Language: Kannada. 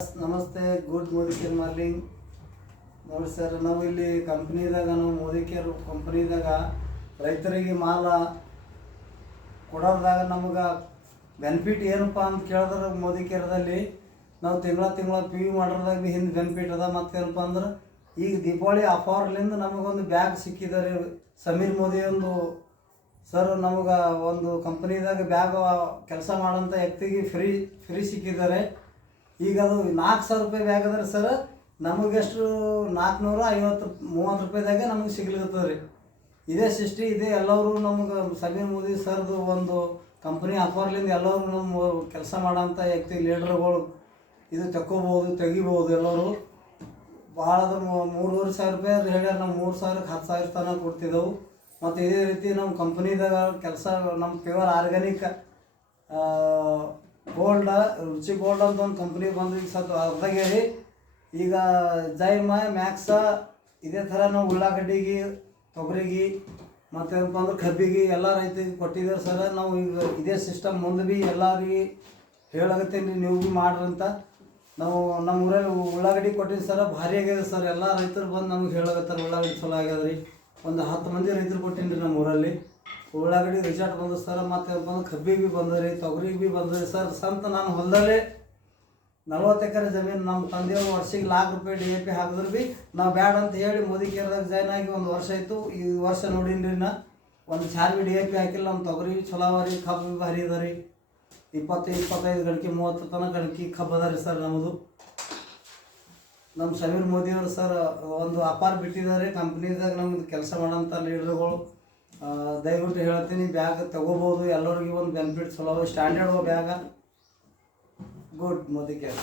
ನಮಸ್ತೆ, ಗುಡ್ ಮೋದಿ ಕೇರ್ ಮಾರ್ಲಿಂಗ್. ನೋಡಿ ಸರ್, ನಾವು ಇಲ್ಲಿ ಕಂಪ್ನಿದಾಗ ಮೋದಿ ಕೇರ್ ಕಂಪ್ನಿದಾಗ ರೈತರಿಗೆ ಮಾಲ ಕೊಡೋದಾಗ ನಮಗೆ ಬೆನಿಫಿಟ್ ಏನಪ್ಪ ಅಂತ ಕೇಳಿದ್ರೆ ಮೋದಿ ಕೇರ್ದಲ್ಲಿ ನಾವು ತಿಂಗಳ ಪಿ ಯು ಮಾಡೋದಾಗ ಭೀ ಹಿಂದೆ ಬೆನಿಫಿಟ್ ಅದ. ಮತ್ತೇನಪ್ಪ ಅಂದ್ರೆ ಈಗ ದೀಪಾವಳಿ ಆಫರ್ಲಿಂದ ನಮಗೊಂದು ಬ್ಯಾಗ್ ಸಿಕ್ಕಿದ್ದಾರೆ. ಸಮೀರ್ ಮೋದಿ ಒಂದು ಸರ್ ನಮಗೆ ಒಂದು ಕಂಪ್ನಿದಾಗ ಬ್ಯಾಗ್ ಕೆಲಸ ಮಾಡೋಂಥ ವ್ಯಕ್ತಿಗೆ ಫ್ರೀ ಸಿಕ್ಕಿದ್ದಾರೆ. ಈಗ ಅದು 4,000 ರೂಪಾಯಿ ಬ್ಯಾಗ್ ಅದ ರೀ ಸರ್. ನಮಗೆಷ್ಟು 450-30 ರೂಪಾಯಿದಾಗೆ ನಮಗೆ ಸಿಗ್ಲಿರ್ತದೆ ರೀ. ಇದೇ ಸೃಷ್ಟಿ ಇದೆ. ಎಲ್ಲರೂ ನಮ್ಗೆ ಸಮೀರ್ ಮೋದಿ ಸರ್ದು ಒಂದು ಕಂಪ್ನಿ ಆಫರ್ಲಿಂದ ಎಲ್ಲರೂ ನಮ್ಮ ಕೆಲಸ ಮಾಡೋಂಥ ವ್ಯಕ್ತಿ ಲೀಡರ್ಗಳು ಇದು ತೆಗಿಬೋದು. ಎಲ್ಲರೂ ಭಾಳ ಅದ. 3,500 ರೂಪಾಯಿ ಅದು ಹೇಳ್ಯಾರ. ನಾವು 3,000ಕ್ಕೆ 10,000 ತನಕ ಕೊಡ್ತಿದ್ದೆವು. ಮತ್ತು ಇದೇ ರೀತಿ ನಮ್ಮ ಕಂಪ್ನಿದಾಗ ಕೆಲಸ ನಮ್ಮ ಪ್ಯೂರ್ ಆರ್ಗ್ಯಾನಿಕ್ ಗೋಲ್ಡ ರುಚಿ ಗೋಲ್ಡ್ ಅಂತ ಒಂದು ಕಂಪ್ನಿ ಬಂದು ಈಗ ಸ್ವಲ್ಪ ಅರ್ಧಾಗೇರಿ. ಈಗ ಜೈಮ ಮ್ಯಾಕ್ಸ ಇದೇ ಥರ ನಾವು ಉಳ್ಳಾಗಡ್ಡಿಗೆ, ತೊಗರಿಗೆ, ಮತ್ತೇನಪ್ಪ ಅಂದ್ರೆ ಕಬ್ಬಿಗೆ ಎಲ್ಲ ರೈತರಿಗೆ ಕೊಟ್ಟಿದ್ದಾರೆ ಸರ್. ನಾವು ಈಗ ಇದೇ ಸಿಸ್ಟಮ್ ಮುಂದೆ ಭೀ ಎಲ್ಲರಿಗೆ ಹೇಳಾಗತ್ತೀನಿ, ನೀವು ಭೀ ಮಾಡ್ರಂತ. ನಾವು ನಮ್ಮ ಊರಲ್ಲಿ ಉಳ್ಳಾಗಡ್ಡಿ ಕೊಟ್ಟಿದ್ದು ಸರ್, ಭಾರಿ ಆಗ್ಯದ ಸರ್. ಎಲ್ಲ ರೈತರು ಬಂದು ನಮ್ಗೆ ಹೇಳಾಗತ್ತಾರೆ ಉಳ್ಳಾಗಡ್ಡಿ ಚಲೋ ಆಗ್ಯದ ರೀ. ಒಂದು 10 ಮಂದಿ ರೈತರು ಕೊಟ್ಟೀನಿ ರೀ ನಮ್ಮ ಊರಲ್ಲಿ. ಉಳ್ಳಾಗಡ್ಡಿ ರಿಸಲ್ಟ್ ಬಂದು ಸರ್. ಮತ್ತು ಬಂದು ಕಬ್ಬಿಗೆ ಭೀ ಬಂದರಿ, ತೊಗರಿಗೆ ಭೀ ಬಂದರಿ ಸರ್. ನಾನು ಹೊಲದಲ್ಲೇ 40 ಎಕರೆ ಜಮೀನು ನಮ್ಮ ತಂದೆಯವರು ವರ್ಷಕ್ಕೆ ₹1,00,000 DAP ಹಾಕಿದ್ರು ಭೀ ನಾವು ಬ್ಯಾಡ ಅಂತ ಹೇಳಿ ಮೋದಿ ಕೇರ್ದಾಗ ಜಾಯ್ನ್ ಆಗಿ 1 ವರ್ಷ ಆಯಿತು. ಈ ವರ್ಷ ನೋಡೀನಿ ನಾ ಒಂದು ಚಾರ್ವಿ DAP ಹಾಕಿಲ್ಲ. ನಮ್ಮ ತೊಗರಿ ಚಲೋ ಅವ ರೀ, ಕಬ್ಬು ಭಾರಿ ಅದ ರೀ. 20-25 ಗಂಟೆ 30 ತನಕ ಗಣಕಿ ಕಬ್ಬು ಅದ ರೀ ಸರ್ ನಮ್ಮದು. ನಮ್ಮ ಸಮೀರ್ ಮೋದಿಯವರು ಸರ್ ಒಂದು ಅಪಾರ ಬಿಟ್ಟಿದ್ದಾರೆ ಕಂಪ್ನಿದಾಗ ನಮ್ಗೆ ಕೆಲಸ ಮಾಡೋಂಥ ಲೀಡರ್ಗಳು. ದಯವಿಟ್ಟು ಹೇಳ್ತೀನಿ, ಬ್ಯಾಗ್ ತಗೋಬೋದು. ಎಲ್ಲರಿಗೂ ಒಂದು ಬೆನಿಫಿಟ್ ಚಲೋ, standard bag. Good Modi care.